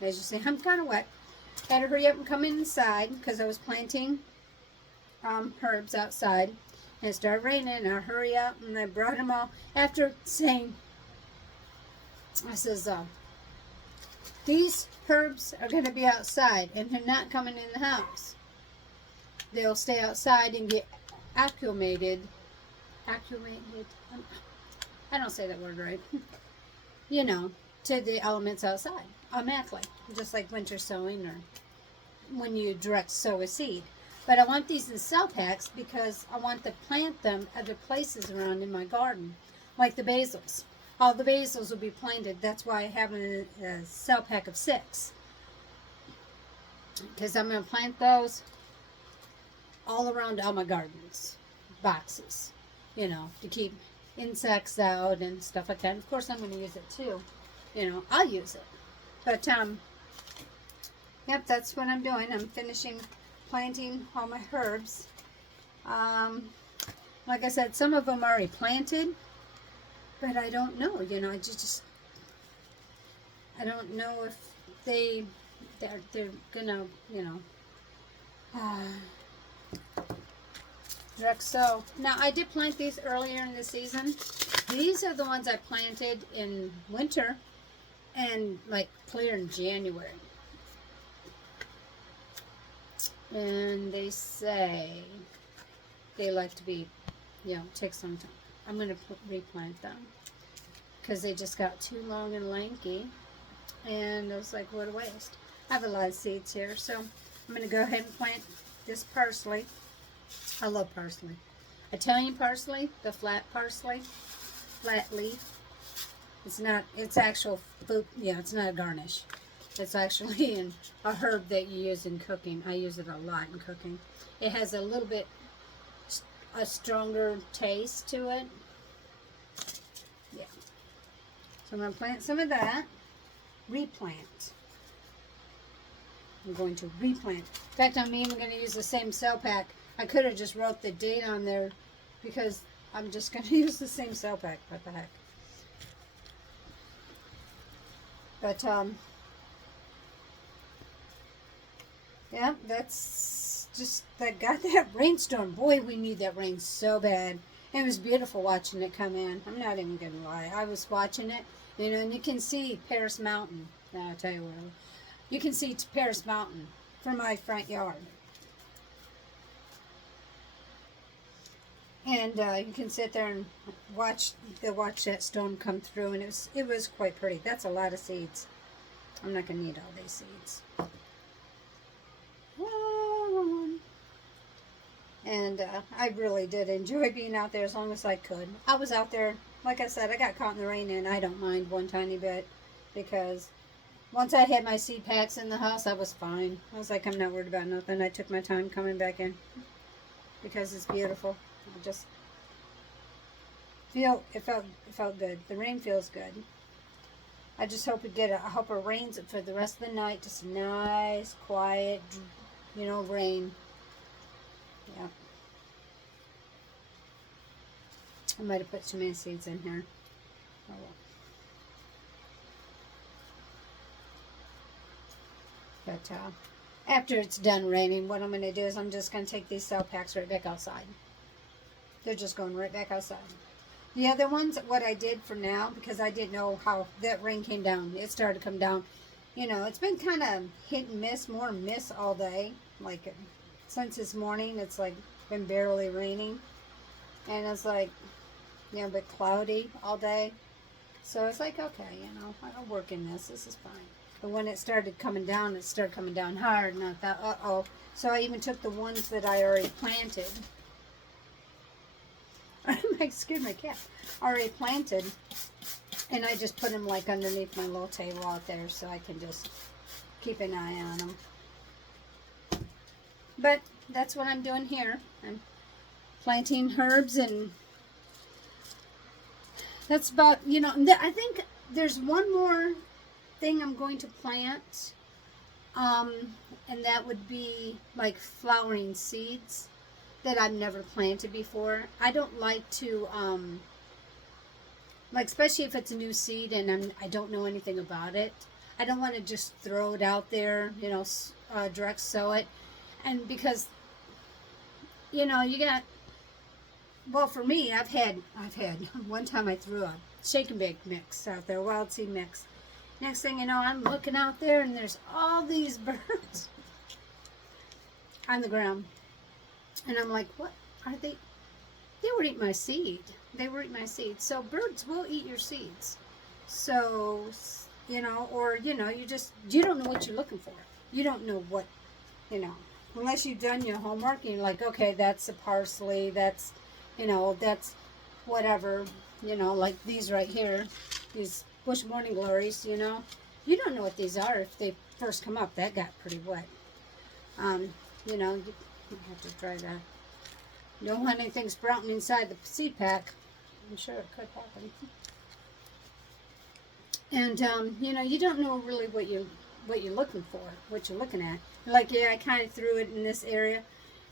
As you see, I'm kind of wet. Had to hurry up and come inside because I was planting herbs outside. And it started raining, and I hurry up, and I brought them all. After saying, I says, these herbs are going to be outside, and they're not coming in the house. They'll stay outside and get acclimated. Acclimated? I don't say that word right. You know, to the elements outside automatically, just like winter sowing or when you direct sow a seed. But I want these in cell packs because I want to plant them other places around in my garden, like the basils. All the basils will be planted. That's why I have a cell pack of 6. Because I'm going to plant those all around all my gardens, boxes, you know, to keep insects out and stuff like that. And of course, I'm going to use it too. You know, I'll use it. But, yep, that's what I'm doing. I'm finishing planting all my herbs. Like I said, some of them are already planted, but I don't know, you know, I don't know if they're gonna, you know, direct sow. Now, I did plant these earlier in the season. These are the ones I planted in winter and like clear in January. And they say they like to be, you know, take some time. I'm going to replant them because they just got too long and lanky. And I was like, what a waste. I have a lot of seeds here, so I'm going to go ahead and plant this parsley. I love parsley. Italian parsley, the flat parsley, flat leaf. It's actual food, yeah, it's not a garnish. It's actually a herb that you use in cooking. I use it a lot in cooking. It has a little bit, a stronger taste to it. Yeah. So I'm going to plant some of that. Replant. I'm going to replant. In fact, I'm even going to use the same cell pack. I could have just wrote the date on there because I'm just going to use the same cell pack. What the heck. But, yeah, that's just, that got that rainstorm. Boy, we need that rain so bad. It was beautiful watching it come in. I'm not even going to lie. I was watching it, you know, and you can see Paris Mountain. I'll tell you what. You can see Paris Mountain from my front yard. And you can sit there and watch that storm come through, and it was quite pretty. That's a lot of seeds. I'm not going to need all these seeds. And I really did enjoy being out there as long as I could. I was out there, like I said, I got caught in the rain, and I don't mind one tiny bit because once I had my seed packs in the house, I was fine. I was like, I'm not worried about nothing. I took my time coming back in because it's beautiful. I just it felt good. The rain feels good. I just hope I hope it rains for the rest of the night. Just nice, quiet, you know, rain. Yeah. I might have put too many seeds in here. Oh well. But after it's done raining, what I'm going to do is I'm just going to take these cell packs right back outside. They're just going right back outside. The other ones, what I did for now, because I didn't know how that rain came down. It started to come down. You know, it's been kind of hit and miss, more miss all day. Like, since this morning, it's like been barely raining. And it's like, you know, a bit cloudy all day. So it's like, okay, you know, I'll work in this. This is fine. But when it started coming down, hard. And I thought, uh-oh. So I even took the ones that I already planted. Excuse my cat. Already planted, and I just put them like underneath my little table out there so I can just keep an eye on them. But that's what I'm doing here. I'm planting herbs, and that's about, you know, I think there's one more thing I'm going to plant, and that would be like flowering seeds that I've never planted before. I don't like to, like, especially if it's a new seed and I don't know anything about it. I don't want to just throw it out there, you know, direct sow it. And because, you know, you got, well, for me, I've had, one time I threw a shake and bake mix out there, wild seed mix. Next thing you know, I'm looking out there and there's all these birds on the ground. And I'm like, what are they? They were eating my seed. They were eating my seeds. So birds will eat your seeds. So, you know, or, you know, you don't know what you're looking for. You don't know what, you know, unless you've done your homework and you're like, okay, that's a parsley, that's, you know, that's whatever, you know, like these right here, these Bush Morning Glories, you know. You don't know what these are if they first come up. That got pretty wet. You know, you have to try that. You don't want anything sprouting inside the seed pack. I'm sure it could happen. And you know, you don't know really what you're looking for, what you're looking at. Like, yeah, I kind of threw it in this area,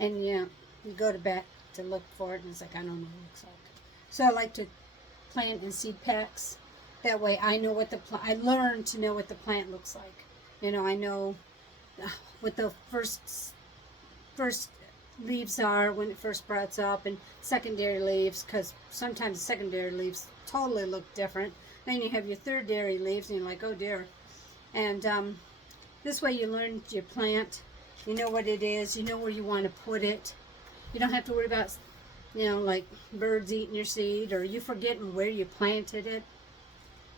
and you know, you go back to look for it, and it's like, I don't know what it looks like. So I like to plant in seed packs. That way, I know what I learn to know what the plant looks like. You know, I know what the first leaves are when it first sprouts up, and secondary leaves, because sometimes secondary leaves totally look different. Then you have your tertiary leaves, and you're like, oh dear. And this way you learn your plant. You know what it is. You know where you want to put it. You don't have to worry about, you know, like birds eating your seed, or you forgetting where you planted it.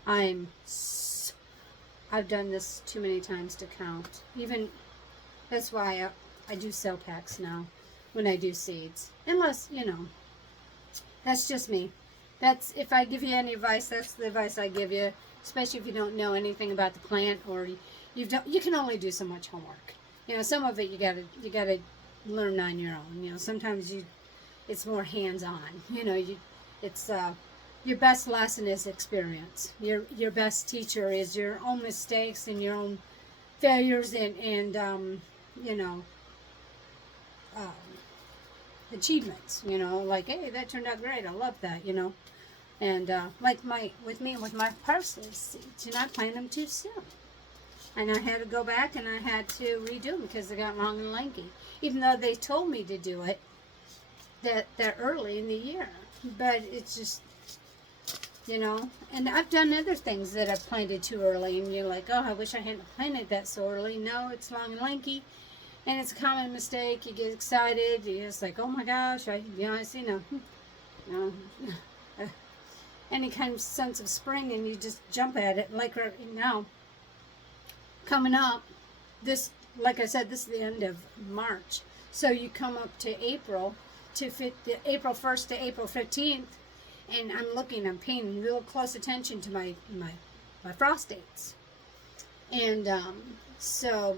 I've done this too many times to count. Even, that's why I do cell packs now when I do seeds. Unless, you know, that's just me. That's, if I give you any advice, that's the advice I give you, especially if you don't know anything about the plant, or you can only do so much homework. You know, some of it you gotta learn on your own. You know, sometimes it's more hands-on. You know, it's your best lesson is experience. Your best teacher is your own mistakes and your own failures and you know, achievements. You know, like, hey, that turned out great. I love that. You know, and like with my parsley seeds, you know, I planted them too soon, and I had to go back and I had to redo them because they got long and lanky. Even though they told me to do it that early in the year, but it's just, you know. And I've done other things that I've planted too early, and you're like, oh, I wish I hadn't planted that so early. No, it's long and lanky, and it's a common mistake. You get excited, you're just like, oh my gosh, I see no, any kind of sense of spring, and you just jump at it. Like right now, coming up, this, like I said, this is the end of March, so you come up to April, April 1st to April 15th, and I'm paying real close attention to my frost dates. And so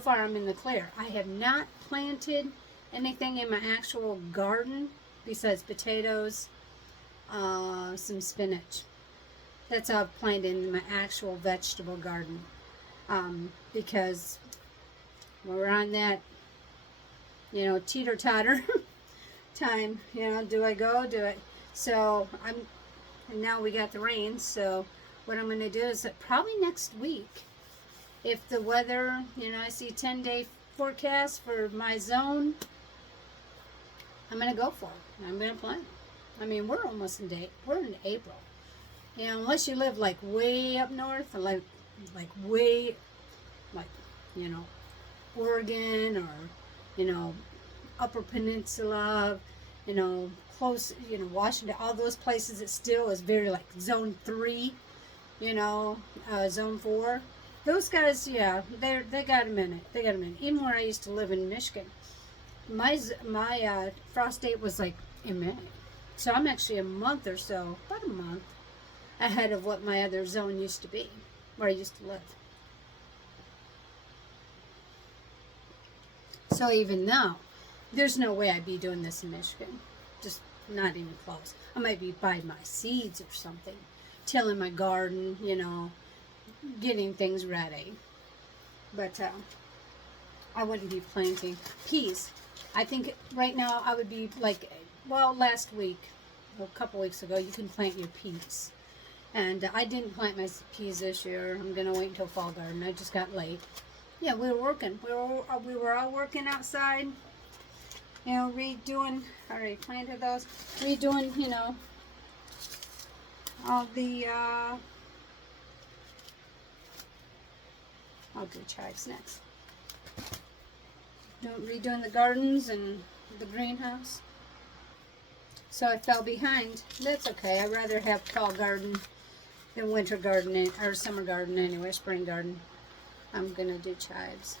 far I'm in the clear. I have not planted anything in my actual garden besides potatoes, some spinach. That's all I've planted in my actual vegetable garden. Because we're on that, you know, teeter-totter time. You know, do I go? Do it? So and now we got the rain, so what I'm going to do is that probably next week, if the weather, you know, I see 10-day forecast for my zone, I'm going to go for it. I'm going to plant. I mean, we're almost we're in April. You know, unless you live like way up north, or like way, like, you know, Oregon, or, you know, Upper Peninsula, you know, close, you know, Washington, all those places, it still is very like zone 3, you know, zone 4. Those guys, yeah, they got a minute. They got a minute. Even where I used to live in Michigan, my frost date was like in May. So I'm actually a month or so, about a month, ahead of what my other zone used to be, where I used to live. So even now, there's no way I'd be doing this in Michigan. Just not even close. I might be buying my seeds or something, tilling my garden, you know, getting things ready. But I wouldn't be planting peas. I think right now I would be like, well, last week, a couple weeks ago, you can plant your peas. And I didn't plant my peas this year. I'm going to wait until fall garden. I just got late. Yeah, we were working. We were all working outside. You know, redoing, I already planted those. Redoing, you know, all the, I'll do chives next. Redoing the gardens and the greenhouse. So I fell behind. That's okay. I'd rather have fall garden than winter garden, or summer garden anyway, spring garden. I'm going to do chives.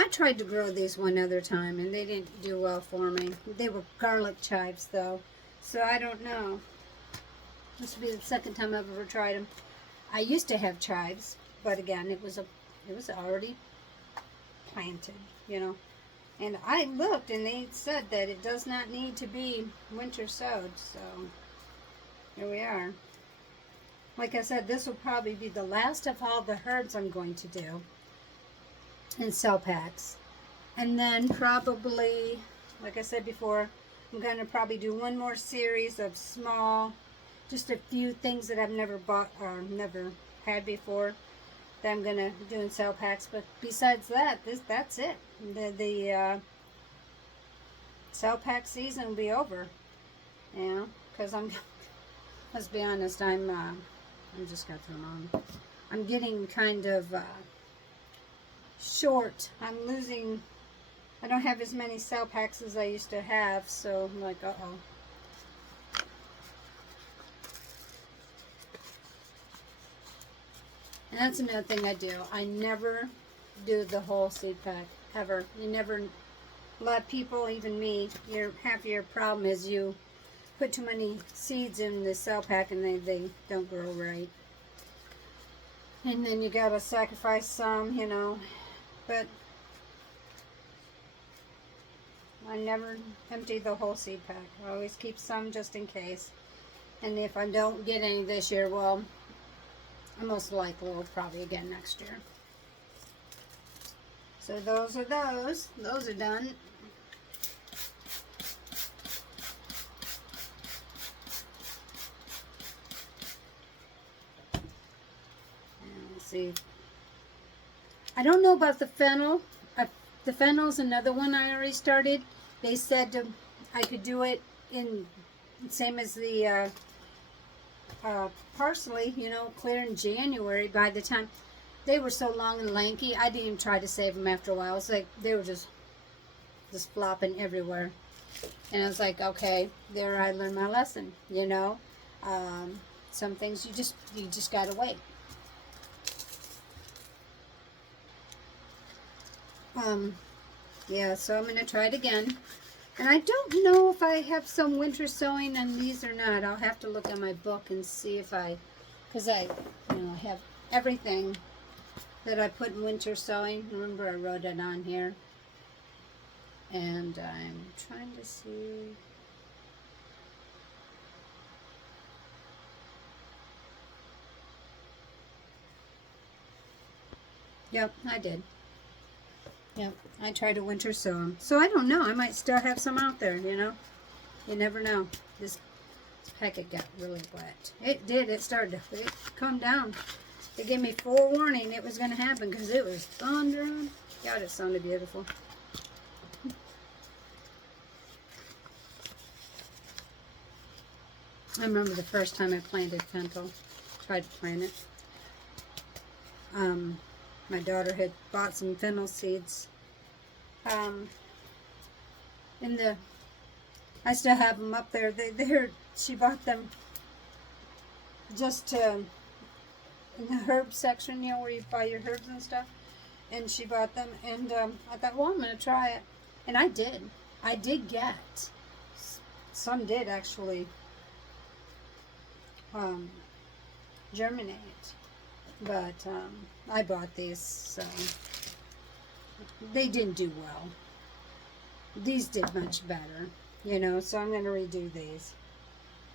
I tried to grow these one other time and they didn't do well for me. They were garlic chives though, so I don't know. This will be the second time I've ever tried them. I used to have chives, but again, it was already planted, you know. And I looked and they said that it does not need to be winter sowed, so here we are. Like I said, this will probably be the last of all the herbs I'm going to do in cell packs. And then probably, like I said before, I'm going to probably do one more series of small, just a few things that I've never bought or never had before that I'm going to do in cell packs. But besides that, that's it. The cell pack season will be over. You know, because let's be honest, I'm just going to throw them on. I'm getting kind of short. I'm losing, I don't have as many cell packs as I used to have, so I'm like, uh-oh. And that's another thing I do. I never do the whole seed pack, ever. You never, a lot of people, even me, half of your problem is you put too many seeds in the cell pack and they don't grow right. And then you gotta sacrifice some, you know. But I never empty the whole seed pack. I always keep some just in case. And if I don't get any this year, well, I most likely will probably again next year. So those are those. Those are done. And let's see. I don't know about the fennel. The fennel's another one I already started. They said I could do it in same as the parsley, you know, clear in January. By the time they were so long and lanky, I didn't even try to save them after a while. It's like they were just flopping everywhere. And I was like, okay, there I learned my lesson, you know. Some things you just gotta wait. Yeah, so I'm going to try it again. And I don't know if I have some winter sowing on these or not. I'll have to look at my book and see if because I have everything that I put in winter sowing. Remember, I wrote it on here. And I'm trying to see. Yep, I did. Yep, I tried to winter sow them. So I don't know. I might still have some out there, you know. You never know. This packet got really wet. It did. It started to come down. It gave me forewarning it was going to happen because it was thundering. God, it sounded beautiful. I remember the first time I planted fennel. Tried to plant it. My daughter had bought some fennel seeds. I still have them up there. She bought them just in the herb section, you know, where you buy your herbs and stuff. And she bought them, and I thought, well, I'm going to try it. And I did. I did get. Some did actually germinate. But I bought these, so they didn't do well. These did much better, you know, so I'm going to redo these.